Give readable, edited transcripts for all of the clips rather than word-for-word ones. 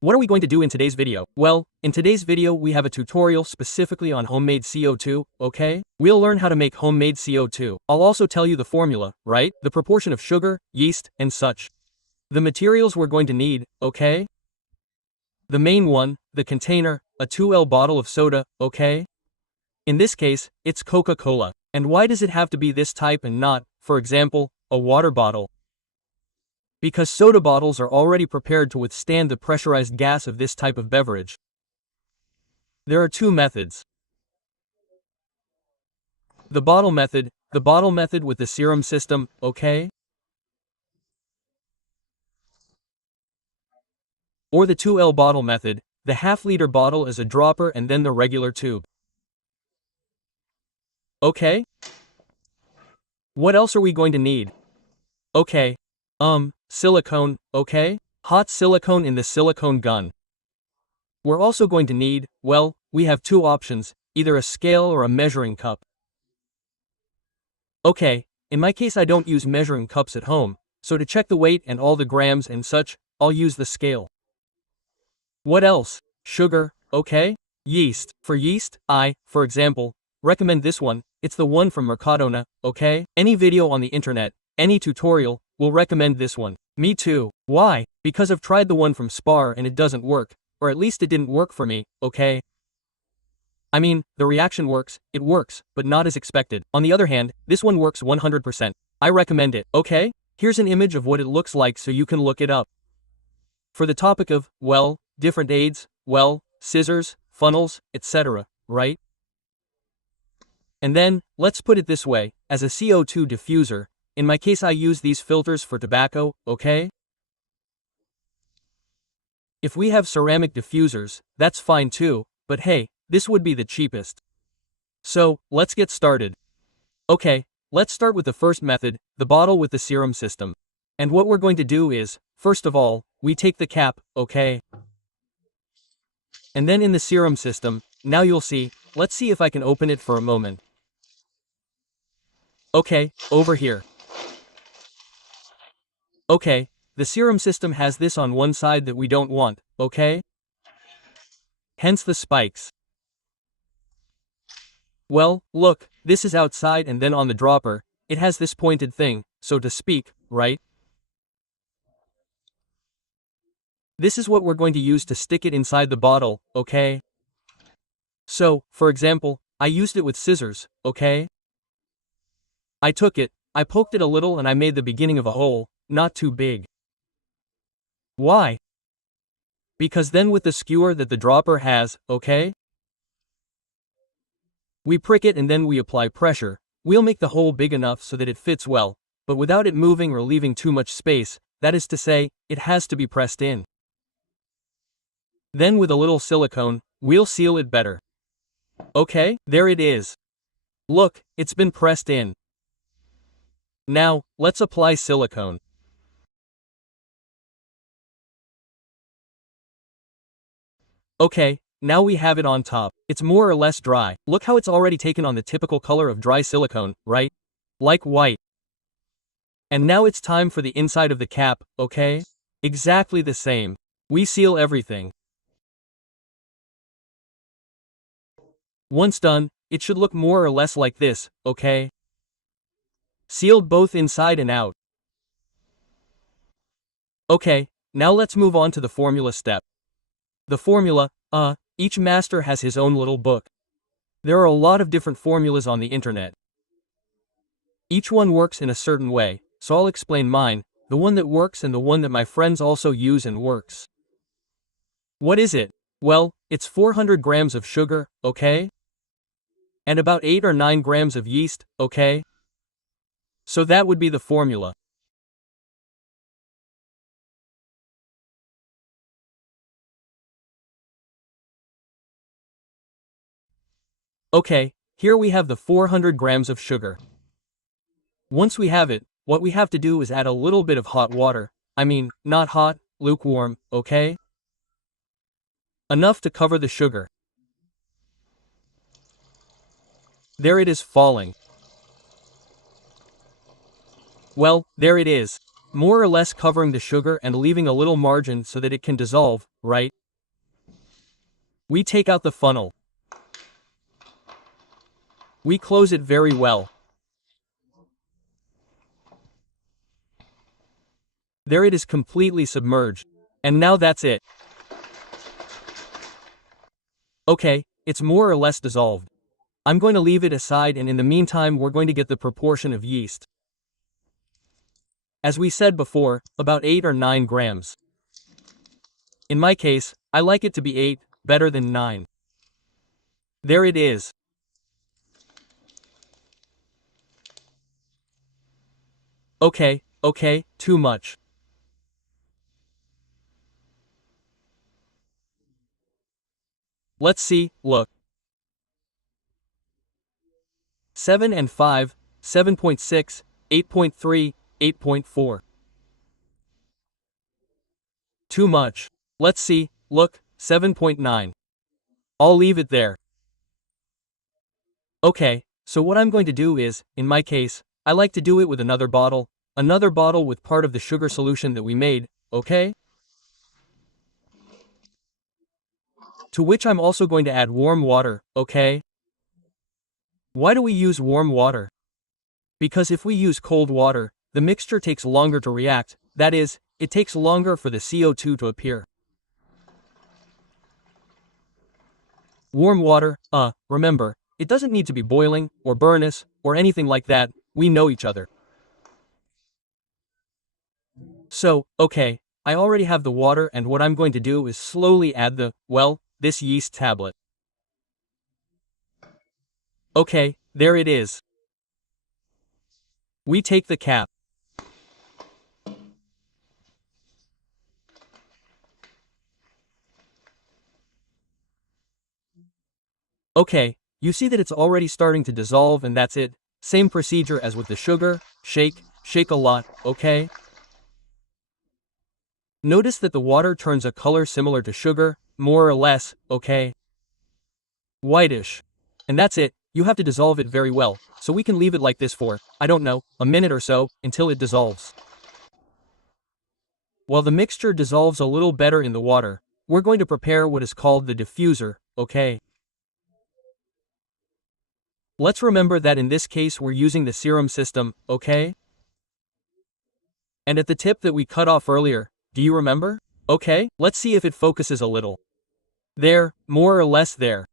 What are we going to do in today's video? Well, in today's video we have a tutorial specifically on homemade CO2, okay? We'll learn how to make homemade CO2. I'll also tell you the formula, right? The proportion of sugar, yeast, and such. The materials we're going to need, okay? The main one, the container, a 2L bottle of soda, okay? In this case, it's Coca-Cola. And why does it have to be this type and not, for example, a water bottle? Because soda bottles are already prepared to withstand the pressurized gas of this type of beverage. There are two methods. The bottle method with the serum system, okay? Or the 2L bottle method, the half-liter bottle is a dropper and then the regular tube. Okay? What else are we going to need? Okay. Silicone, okay? Hot silicone in the silicone gun. We're also going to need, well, we have two options, either a scale or a measuring cup. Okay, in my case I don't use measuring cups at home, so to check the weight and all the grams and such, I'll use the scale. What else? Sugar, okay? Yeast. For yeast, for example, recommend this one, it's the one from Mercadona, okay? Any video on the internet, any tutorial, will recommend this one. Me too. Why? Because I've tried the one from Spar and it doesn't work, or at least it didn't work for me, okay? I mean, the reaction works, it works, but not as expected. On the other hand, this one works 100%. I recommend it, okay? Here's an image of what it looks like so you can look it up. For the topic of, well, different aids, well, scissors, funnels, etc., right? And then, let's put it this way, as a CO2 diffuser, in my case I use these filters for tobacco, okay? If we have ceramic diffusers, that's fine too, but hey, this would be the cheapest. So, let's get started. Okay, let's start with the first method, the bottle with the serum system. And what we're going to do is, first of all, we take the cap, okay? And then in the serum system, now you'll see, let's see if I can open it for a moment. Okay, over here. Okay, the serum system has this on one side that we don't want, okay? Hence the spikes. Well, look, this is outside and then on the dropper, it has this pointed thing, so to speak, right? This is what we're going to use to stick it inside the bottle, okay? So, for example, I used it with scissors, okay? I took it, I poked it a little and I made the beginning of a hole, not too big. Why? Because then with the skewer that the dropper has, okay? We prick it and then we apply pressure. We'll make the hole big enough so that it fits well, but without it moving or leaving too much space, that is to say, it has to be pressed in. Then with a little silicone, we'll seal it better. Okay, there it is. Look, it's been pressed in. Now, let's apply silicone. Okay, now we have it on top. It's more or less dry. Look how it's already taken on the typical color of dry silicone, right? Like white. And now it's time for the inside of the cap, okay? Exactly the same. We seal everything. Once done, it should look more or less like this, okay? Sealed both inside and out. Okay, now let's move on to the formula step. The formula, each master has his own little book. There are a lot of different formulas on the internet. Each one works in a certain way, so I'll explain mine, the one that works and the one that my friends also use and works. What is it? Well, it's 400 grams of sugar, okay? And about 8 or 9 grams of yeast, okay? So that would be the formula. Okay, here we have the 400 grams of sugar. Once we have it, what we have to do is add a little bit of hot water. I mean, not hot, lukewarm, okay? Enough to cover the sugar. There it is falling. Well, there it is. more or less covering the sugar and leaving a little margin so that it can dissolve, right? We take out the funnel. We close it very well. There it is, completely submerged. And now that's it. Okay, it's more or less dissolved. I'm going to leave it aside, and in the meantime we're going to get the proportion of yeast. As we said before, about 8 or 9 grams. In my case, I like it to be 8, better than 9. There it is. Okay, too much. Let's see, look. 7 and 5, 7.6, 8.3, 8.4. Too much. Let's see, look, 7.9. I'll leave it there. Okay, so what I'm going to do is, in my case, I like to do it with another bottle with part of the sugar solution that we made, okay? To which I'm also going to add warm water, okay? Why do we use warm water? Because if we use cold water, the mixture takes longer to react, that is, it takes longer for the CO2 to appear. Warm water, remember, it doesn't need to be boiling, or burn us, or anything like that, we know each other. So, okay, I already have the water, and what I'm going to do is slowly add this yeast tablet. Okay, there it is. We take the cap. Okay, you see that it's already starting to dissolve, and that's it. Same procedure as with the sugar, shake a lot, okay? Notice that the water turns a color similar to sugar, more or less, okay? Whitish. And that's it, you have to dissolve it very well, so we can leave it like this for, I don't know, a minute or so, until it dissolves. While the mixture dissolves a little better in the water, we're going to prepare what is called the diffuser, okay? Let's remember that in this case we're using the serum system, okay? And at the tip that we cut off earlier, do you remember? Okay, let's see if it focuses a little. There, more or less there.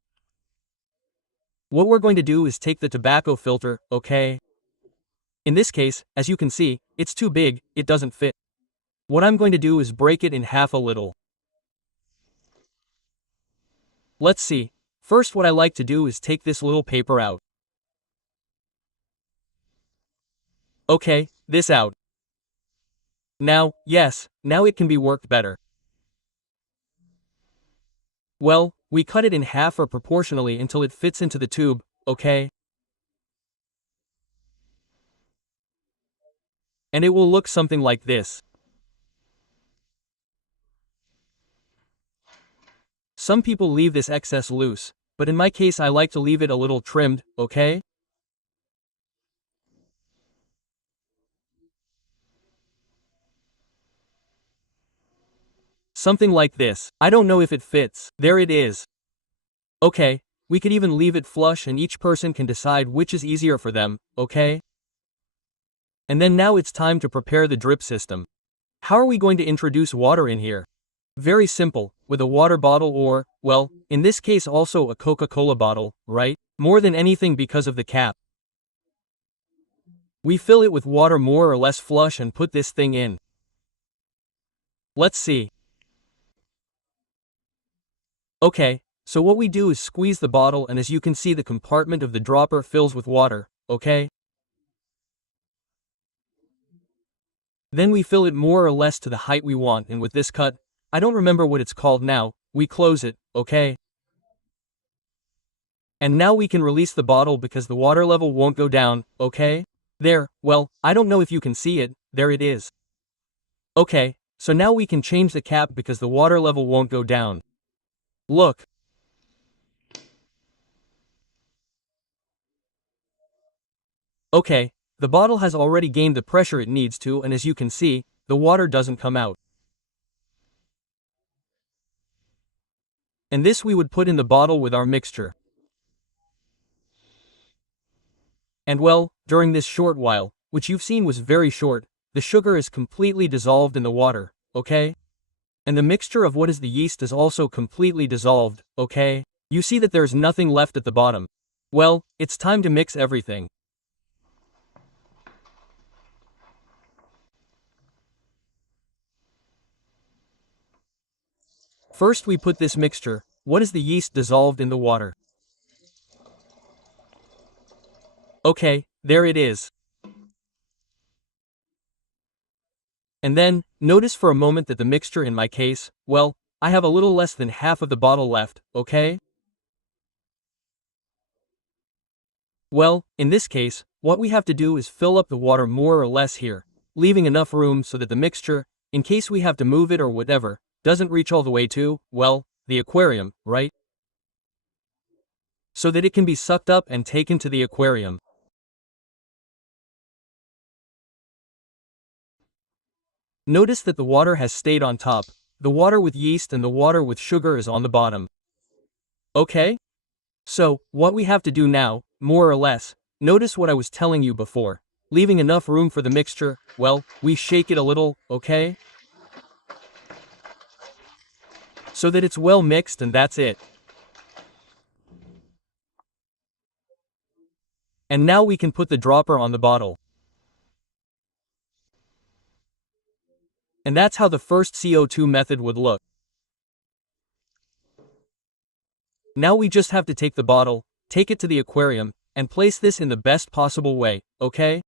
What we're going to do is take the tobacco filter, okay? In this case, as you can see, it's too big, it doesn't fit. What I'm going to do is break it in half a little. Let's see. First, what I like to do is take this little paper out. Okay, this out. Now, yes, now it can be worked better. Well, we cut it in half or proportionally until it fits into the tube, okay? And it will look something like this. Some people leave this excess loose, but in my case I like to leave it a little trimmed, okay? Something like this. I don't know if it fits. There it is. Okay, we could even leave it flush and each person can decide which is easier for them, okay? And then now it's time to prepare the drip system. How are we going to introduce water in here? Very simple, with a water bottle or, well, in this case also a Coca-Cola bottle, right? More than anything because of the cap. We fill it with water more or less flush and put this thing in. Let's see. Okay, so what we do is squeeze the bottle and as you can see the compartment of the dropper fills with water, okay? Then we fill it more or less to the height we want and with this cut, I don't remember what it's called now, we close it, okay? And now we can release the bottle because the water level won't go down, okay? There, well, I don't know if you can see it, there it is. Okay, so now we can change the cap because the water level won't go down. Look. Okay, the bottle has already gained the pressure it needs to and as you can see, the water doesn't come out. And this we would put in the bottle with our mixture. And well, during this short while, which you've seen was very short, the sugar is completely dissolved in the water, okay? And the mixture of what is the yeast is also completely dissolved, okay? You see that there's nothing left at the bottom. Well, it's time to mix everything. First we put this mixture, what is the yeast dissolved in the water. Okay, there it is. And then, notice for a moment that the mixture in my case, well, I have a little less than half of the bottle left, okay? Well, in this case, what we have to do is fill up the water more or less here, leaving enough room so that the mixture, in case we have to move it or whatever, doesn't reach all the way to, well, the aquarium, right? So that it can be sucked up and taken to the aquarium. Notice that the water has stayed on top, the water with yeast and the water with sugar is on the bottom. Okay? So, what we have to do now, more or less, notice what I was telling you before, leaving enough room for the mixture, well, we shake it a little, okay? So that it's well mixed and that's it. And now we can put the dropper on the bottle. And that's how the first CO2 method would look. Now we just have to take the bottle, take it to the aquarium, and place this in the best possible way, okay?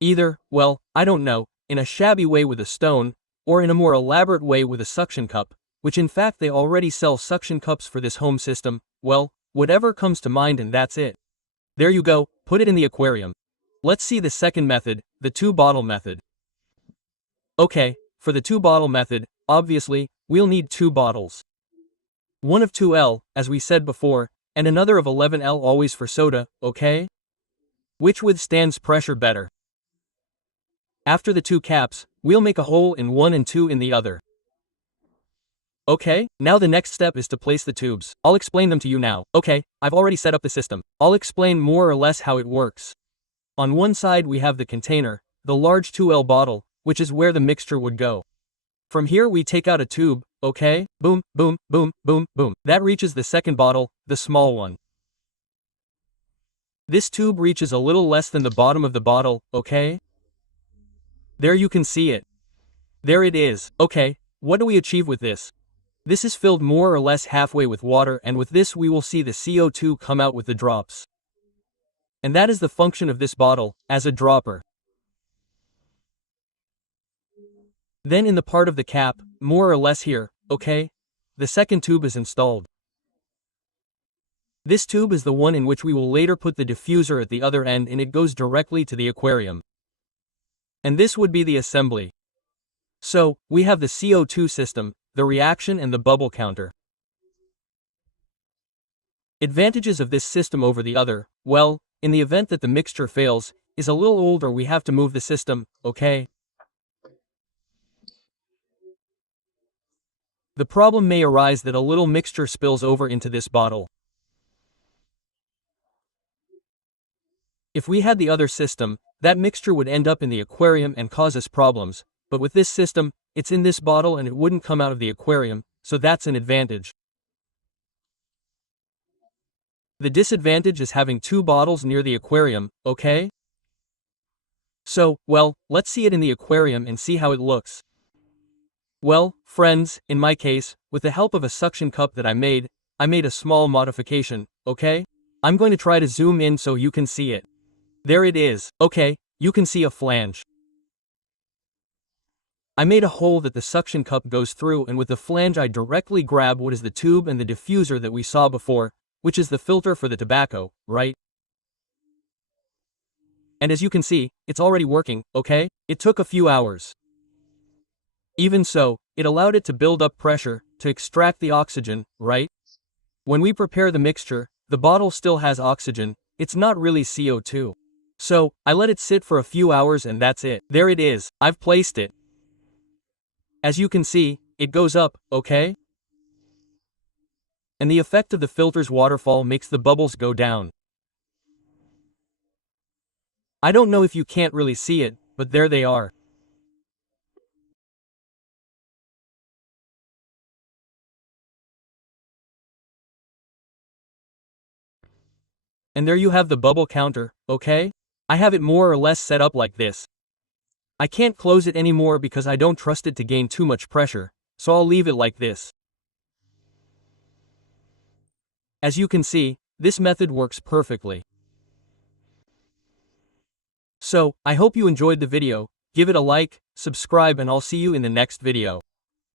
Either, well, I don't know, in a shabby way with a stone, or in a more elaborate way with a suction cup, which in fact they already sell suction cups for this home system, well, whatever comes to mind and that's it. There you go, put it in the aquarium. Let's see the second method, the 2-bottle method. Okay, for the 2-bottle method, obviously, we'll need 2 bottles. One of 2L, as we said before, and another of 11L always for soda, okay? Which withstands pressure better? After the 2 caps, we'll make a hole in one and 2 in the other. Okay, now the next step is to place the tubes. I'll explain them to you now. Okay, I've already set up the system. I'll explain more or less how it works. On one side we have the container, the large 2L bottle, which is where the mixture would go. From here we take out a tube, okay? Boom, boom, boom, boom, boom. That reaches the second bottle, the small one. This tube reaches a little less than the bottom of the bottle, okay? There you can see it. There it is. Okay, what do we achieve with this? This is filled more or less halfway with water, and with this we will see the CO2 come out with the drops. And that is the function of this bottle, as a dropper. Then in the part of the cap, more or less here, okay? The second tube is installed. This tube is the one in which we will later put the diffuser at the other end, and it goes directly to the aquarium. And this would be the assembly. So, we have the CO2 system, the reaction and the bubble counter. Advantages of this system over the other, well, in the event that the mixture fails, is a little old or we have to move the system, okay? The problem may arise that a little mixture spills over into this bottle. If we had the other system, that mixture would end up in the aquarium and cause us problems, but with this system, it's in this bottle and it wouldn't come out of the aquarium, so that's an advantage. The disadvantage is having 2 bottles near the aquarium, okay? So, well, let's see it in the aquarium and see how it looks. Well, friends, in my case, with the help of a suction cup that I made a small modification, okay? I'm going to try to zoom in so you can see it. There it is. Okay, you can see a flange. I made a hole that the suction cup goes through, and with the flange I directly grab what is the tube and the diffuser that we saw before, which is the filter for the tobacco, right? And as you can see, it's already working, okay? It took a few hours. Even so, it allowed it to build up pressure, to extract the oxygen, right? When we prepare the mixture, the bottle still has oxygen, it's not really CO2. So, I let it sit for a few hours and that's it. There it is, I've placed it. As you can see, it goes up, okay? And the effect of the filter's waterfall makes the bubbles go down. I don't know if you can't really see it, but there they are. And there you have the bubble counter, okay? I have it more or less set up like this. I can't close it anymore because I don't trust it to gain too much pressure, so I'll leave it like this. As you can see, this method works perfectly. So, I hope you enjoyed the video, give it a like, subscribe and I'll see you in the next video.